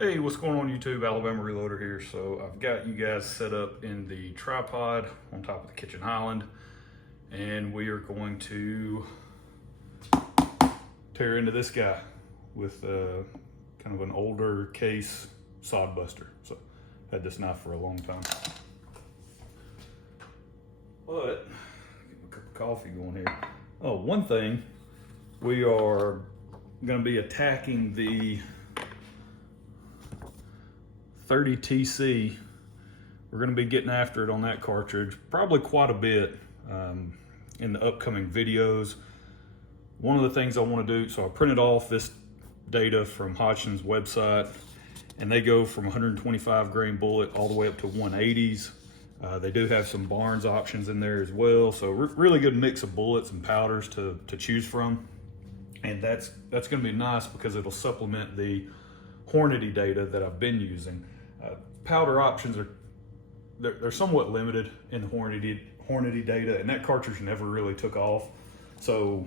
Hey, what's going on YouTube? Alabama Reloader here. So I've got you guys set up in the tripod on top of the kitchen island, and we are going to tear into this guy with kind of an older case sod buster. So had this knife for a long time. But get a cup of coffee going here. Oh, one thing, we are going to be attacking the 30 TC. We're going to be getting after it on that cartridge probably quite a bit in the upcoming videos. One of the things I want to do, so I printed off this data from Hodgson's website, and they go from 125 grain bullet all the way up to 180s. They do have some Barnes options in there as well, so really good mix of bullets and powders to choose from, and that's going to be nice because it'll supplement the Hornady data that I've been using. Powder options they're somewhat limited in the Hornady data, and that cartridge never really took off. So,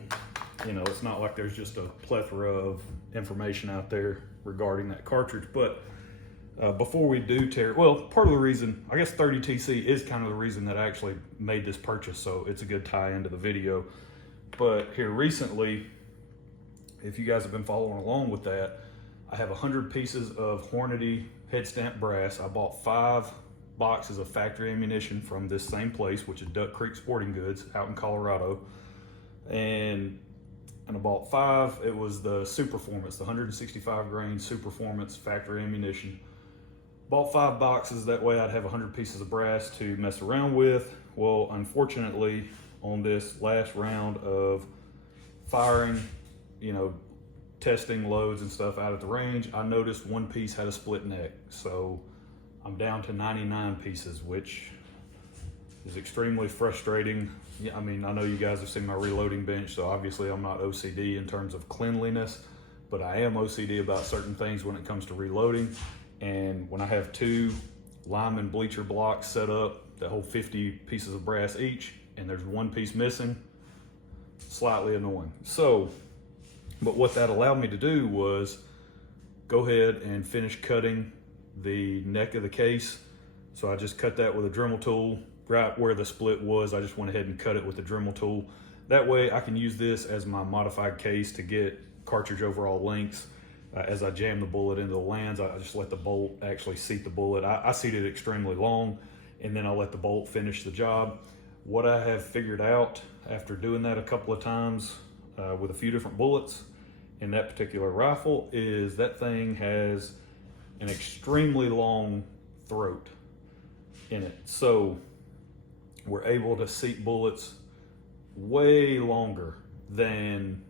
you know, it's not like there's just a plethora of information out there regarding that cartridge. But before we do tear, well, part of the reason, I guess 30 TC is kind of the reason that I actually made this purchase, so it's a good tie into the video. But here recently, if you guys have been following along with that, I have 100 pieces of Hornady head stamp brass. I bought 5 boxes of factory ammunition from this same place, which is Duck Creek Sporting Goods out in Colorado. And I bought 5, it was the Superformance, the 165 grain Superformance factory ammunition. Bought 5 boxes, that way I'd have 100 pieces of brass to mess around with. Well, unfortunately, on this last round of firing, you know, testing loads and stuff out at the range, I noticed one piece had a split neck. So I'm down to 99 pieces, which is extremely frustrating. I mean, I know you guys have seen my reloading bench, so obviously I'm not OCD in terms of cleanliness, but I am OCD about certain things when it comes to reloading. And when I have 2 Lyman bleacher blocks set up that hold 50 pieces of brass each, and there's one piece missing, slightly annoying. So, but what that allowed me to do was go ahead and finish cutting the neck of the case. So I just cut that with a Dremel tool. Right where the split was, I just went ahead and cut it with the Dremel tool. That way I can use this as my modified case to get cartridge overall lengths. As I jam the bullet into the lands, I just let the bolt actually seat the bullet. I seat it extremely long, and then I let the bolt finish the job. What I have figured out after doing that a couple of times with a few different bullets in that particular rifle is that thing has an extremely long throat in it. So we're able to seat bullets way longer than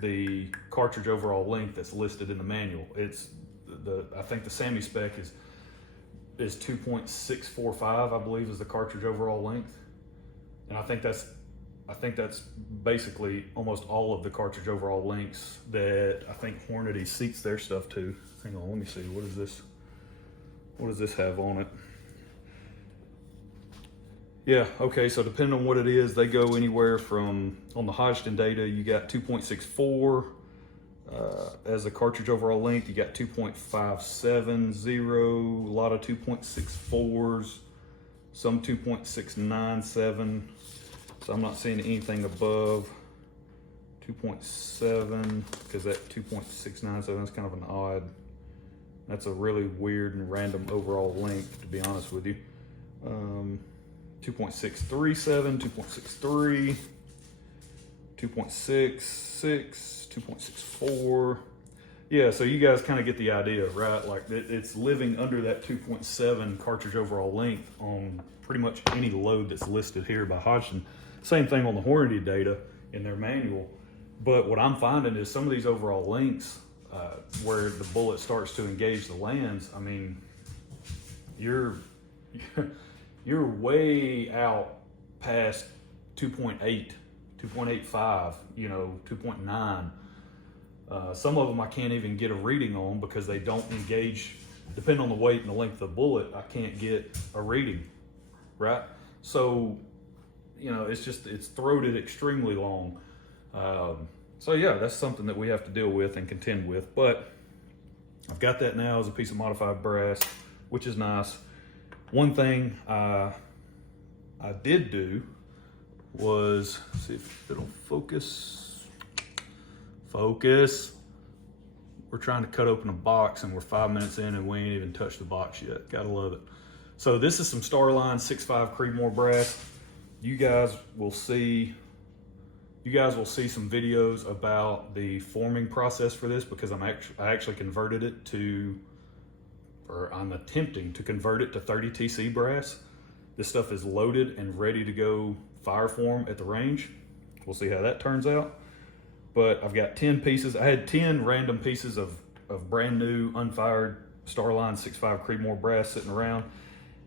the cartridge overall length that's listed in the manual. It's I think the SAAMI spec is 2.645, I believe, is the cartridge overall length. And I think that's basically almost all of the cartridge overall lengths that I think Hornady seats their stuff to. Hang on, let me see, what does this have on it? Yeah, okay, so depending on what it is, they go anywhere from, on the Hodgson data, you got 2.64 as a cartridge overall length. You got 2.570, a lot of 2.64s, some 2.697. So I'm not seeing anything above 2.7, because that 2.697 is kind of an odd, that's a really weird and random overall length, to be honest with you. 2.637, 2.63, 2.66, 2.64. Yeah, so you guys kind of get the idea, right? Like it's living under that 2.7 cartridge overall length on pretty much any load that's listed here by Hodgson. Same thing on the Hornady data in their manual. But what I'm finding is some of these overall lengths where the bullet starts to engage the lands, I mean, you're way out past 2.8, 2.85, you know, 2.9. Some of them I can't even get a reading on because they don't engage, depending on the weight and the length of the bullet, I can't get a reading, right? So, you know, it's throated extremely long. So yeah, that's something that we have to deal with and contend with, but I've I've got that now as a piece of modified brass, which is nice. One thing I did do was, see if it'll focus. Focus. We're trying to cut open a box and we're 5 minutes in and we ain't even touched the box yet. Gotta love it. So this is some Starline 6.5 Creedmoor brass. You guys will see some videos about the forming process for this, because I actually converted it to, or I'm attempting to convert it to 30 TC brass. This stuff is loaded and ready to go fire form at the range. We'll see how that turns out. But I've got 10 pieces. I had 10 random pieces of brand new unfired Starline 6.5 Creedmoor brass sitting around.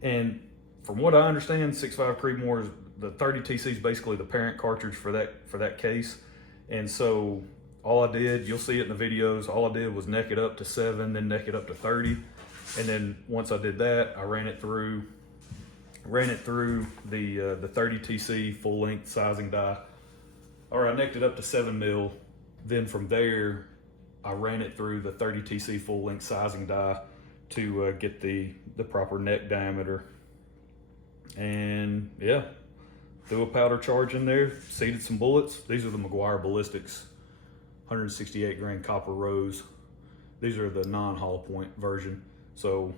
And from what I understand, 6.5 Creedmoor, the 30 TC is basically the parent cartridge for that case. And so all I did, you'll see it in the videos, all I did was neck it up to 7, then neck it up to 30. And then once I did that, I ran it through the 30 TC full length sizing die. Or I necked it up to 7 mil. Then from there, I ran it through the 30 TC full length sizing die to get the proper neck diameter. And yeah, threw a powder charge in there, seeded some bullets. These are the Meguiar Ballistics 168 grain copper rose. These are the non-hollow point version. So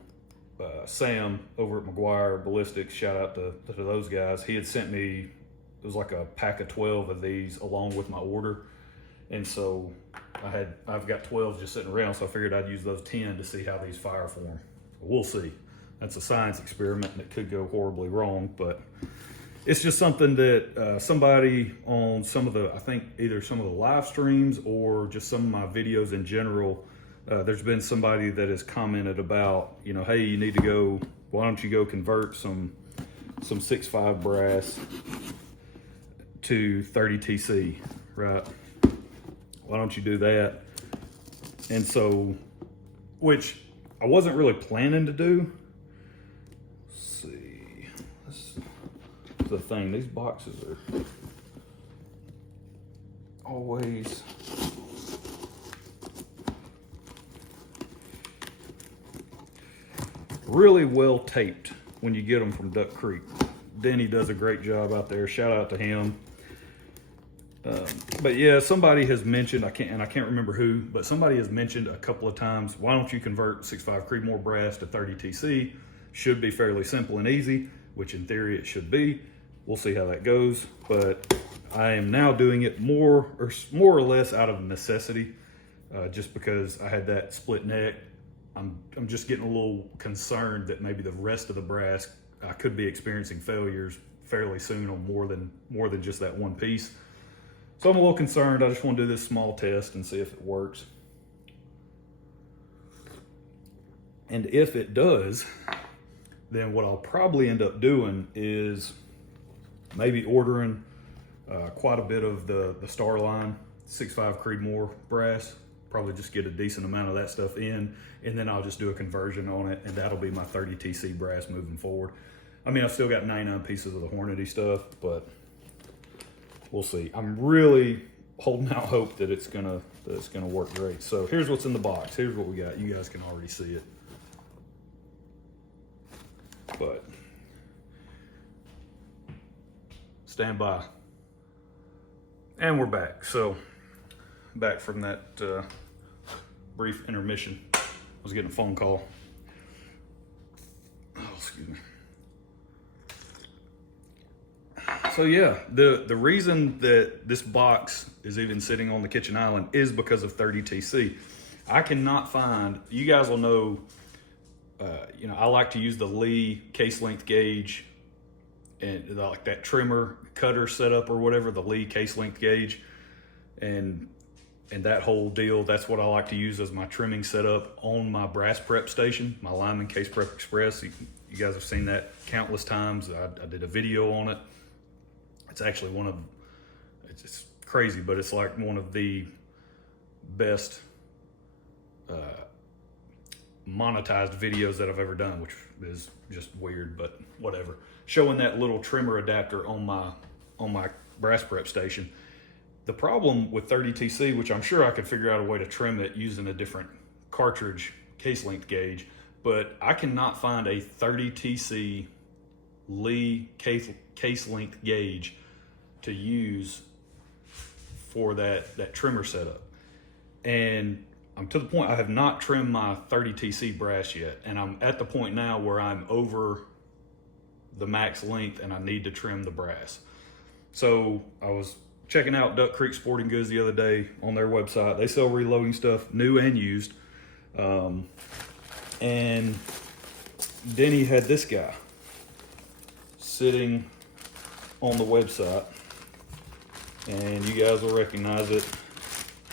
Sam over at Meguiar Ballistics, shout out to those guys. He had sent me, it was like a pack of 12 of these along with my order. And so I've got 12 just sitting around, so I figured I'd use those 10 to see how these fire form. We'll see. That's a science experiment and it could go horribly wrong, but it's just something that somebody on some of the, I think either some of the live streams or just some of my videos in general, there's been somebody that has commented about, you know, hey, you need to go, why don't you go convert some 6.5 brass to 30 TC, right? Why don't you do that? And so, which I wasn't really planning to do. Let's see, this is the thing, these boxes are always really well taped when you get them from Duck Creek. Denny does a great job out there. Shout out to him. But yeah, somebody has mentioned, I can't remember who, but somebody has mentioned a couple of times, why don't you convert 6.5 Creedmoor brass to 30 TC? Should be fairly simple and easy, which in theory it should be. We'll see how that goes, but I am now doing it more or less out of necessity, just because I had that split neck. I'm just getting a little concerned that maybe the rest of the brass, I could be experiencing failures fairly soon on more than just that one piece. So I'm a little concerned. I just want to do this small test and see if it works. And if it does, then what I'll probably end up doing is maybe ordering quite a bit of the Starline 6.5 Creedmoor brass. Probably just get a decent amount of that stuff in, and then I'll just do a conversion on it, and that'll be my 30 TC brass moving forward. I mean, I've still got 99 pieces of the Hornady stuff, but we'll see. I'm really holding out hope that it's gonna work great. So here's what's in the box. Here's what we got. You guys can already see it. But stand by. And we're back. So back from that brief intermission. I was getting a phone call. Oh, excuse me. So yeah, the reason that this box is even sitting on the kitchen island is because of 30 TC. I cannot find, you guys will know, you know, I like to use the Lee case length gauge and like that trimmer cutter setup or whatever, the Lee case length gauge, and that whole deal. That's what I like to use as my trimming setup on my brass prep station, my Lyman Case Prep Express. You guys have seen that countless times. I did a video on it. It's actually it's crazy, but it's like one of the best monetized videos that I've ever done, which is just weird, but whatever. Showing that little trimmer adapter on my brass prep station. The problem with 30 TC, which I'm sure I could figure out a way to trim it using a different cartridge case length gauge, but I cannot find a 30 TC Lee case length gauge to use for that trimmer setup. And I'm to the point, I have not trimmed my 30 TC brass yet, and I'm at the point now where I'm over the max length and I need to trim the brass. So I was checking out Duck Creek Sporting Goods the other day on their website. They sell reloading stuff, new and used. And Denny had this guy sitting on the website, and you guys will recognize it.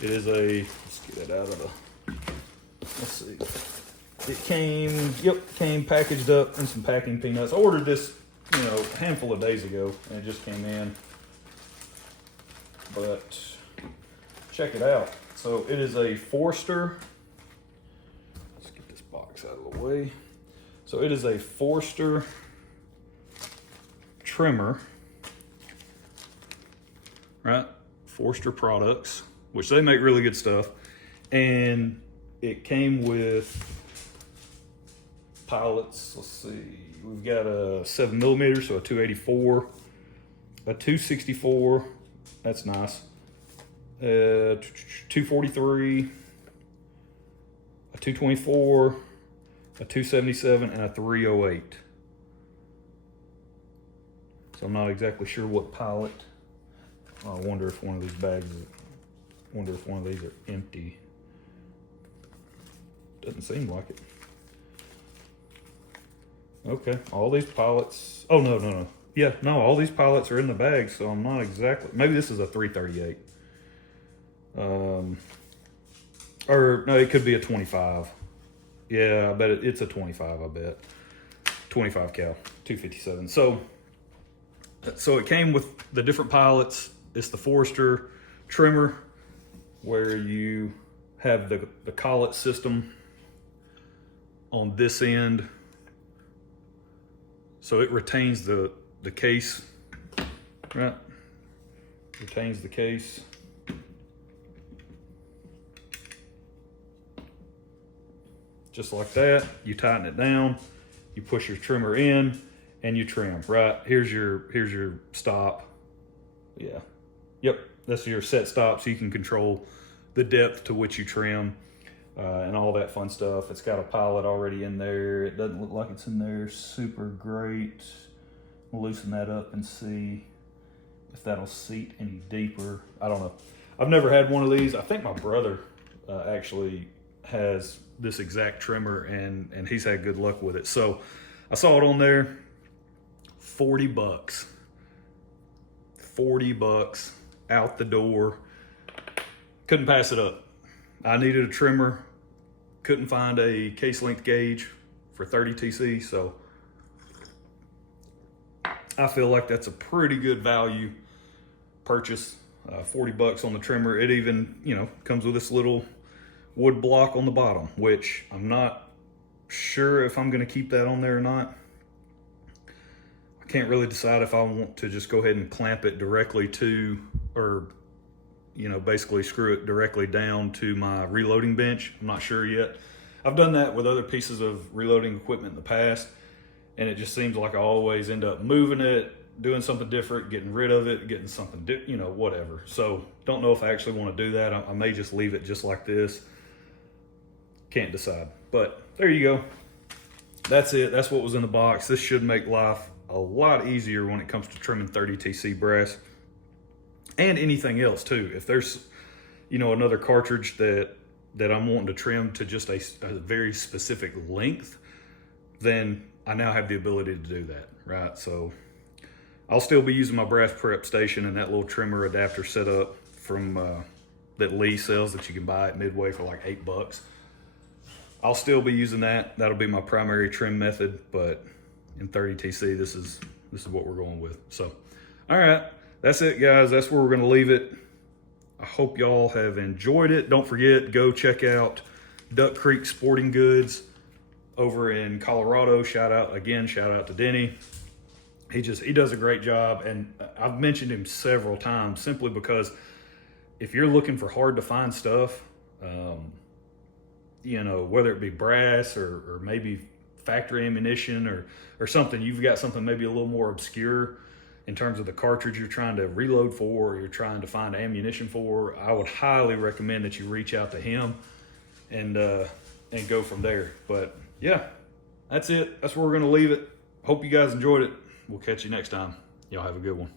It is a, let's get it out of the, let's see. It came packaged up in some packing peanuts. I ordered this, a handful of days ago, and it just came in. But check it out. So it is a Forster. Let's get this box out of the way. So it is a Forster trimmer, right? Forster products, which they make really good stuff. And it came with pilots. Let's see. We've got a 7mm, so a 284, a 264. That's nice. 243, a 224, a 277, and a 308. So I'm not exactly sure what pilot. I wonder if one of these bags, if one of these are empty. Doesn't seem like it. Okay, all these pilots. Oh, no. Yeah, no, all these pilots are in the bag, so I'm not exactly. Maybe this is a 338. Or no, it could be a 25. Yeah, I bet it's a 25. I bet 25 cal 257. So it came with the different pilots. It's the Forster trimmer, where you have the collet system on this end, so it retains the case, right? Retains the case. Just like that. You tighten it down, you push your trimmer in, and you trim, right? Here's your stop. Yeah. Yep, that's your set stop, so you can control the depth to which you trim, and all that fun stuff. It's got a pilot already in there. It doesn't look like it's in there super great. We'll loosen that up and see if that'll seat any deeper. I don't know. I've never had one of these. I think my brother actually has this exact trimmer, and he's had good luck with it. So I saw it on there, $40. $40 out the door. Couldn't pass it up. I needed a trimmer. Couldn't find a case length gauge for 30 TC, so I feel like that's a pretty good value purchase. $40 on the trimmer. It even, comes with this little wood block on the bottom, which I'm not sure if I'm going to keep that on there or not. I can't really decide if I want to just go ahead and clamp it directly to, or basically screw it directly down to my reloading bench. I'm not sure yet. I've done that with other pieces of reloading equipment in the past, and it just seems like I always end up moving it, doing something different, getting rid of it, getting something, whatever. So don't know if I actually want to do that. I may just leave it just like this. Can't decide. But there you go. That's it. That's what was in the box. This should make life a lot easier when it comes to trimming 30 TC brass and anything else too. If there's, another cartridge that I'm wanting to trim to just a very specific length, then I now have the ability to do that, right? So I'll still be using my brass prep station and that little trimmer adapter setup from that Lee sells that you can buy at Midway for like $8. I'll still be using that. That'll be my primary trim method, but in 30 TC, this is what we're going with. So, all right, that's it, guys. That's where we're going to leave it. I hope y'all have enjoyed it. Don't forget, go check out Duck Creek Sporting Goods over in Colorado. Shout out to Denny. He does a great job, and I've mentioned him several times simply because if you're looking for hard to find stuff, you know, whether it be brass or maybe factory ammunition or something, you've got something maybe a little more obscure in terms of the cartridge you're trying to reload for, or you're trying to find ammunition for, I would highly recommend that you reach out to him and go from there. But yeah, that's it. That's where we're going to leave it. Hope you guys enjoyed it. We'll catch you next time. Y'all have a good one.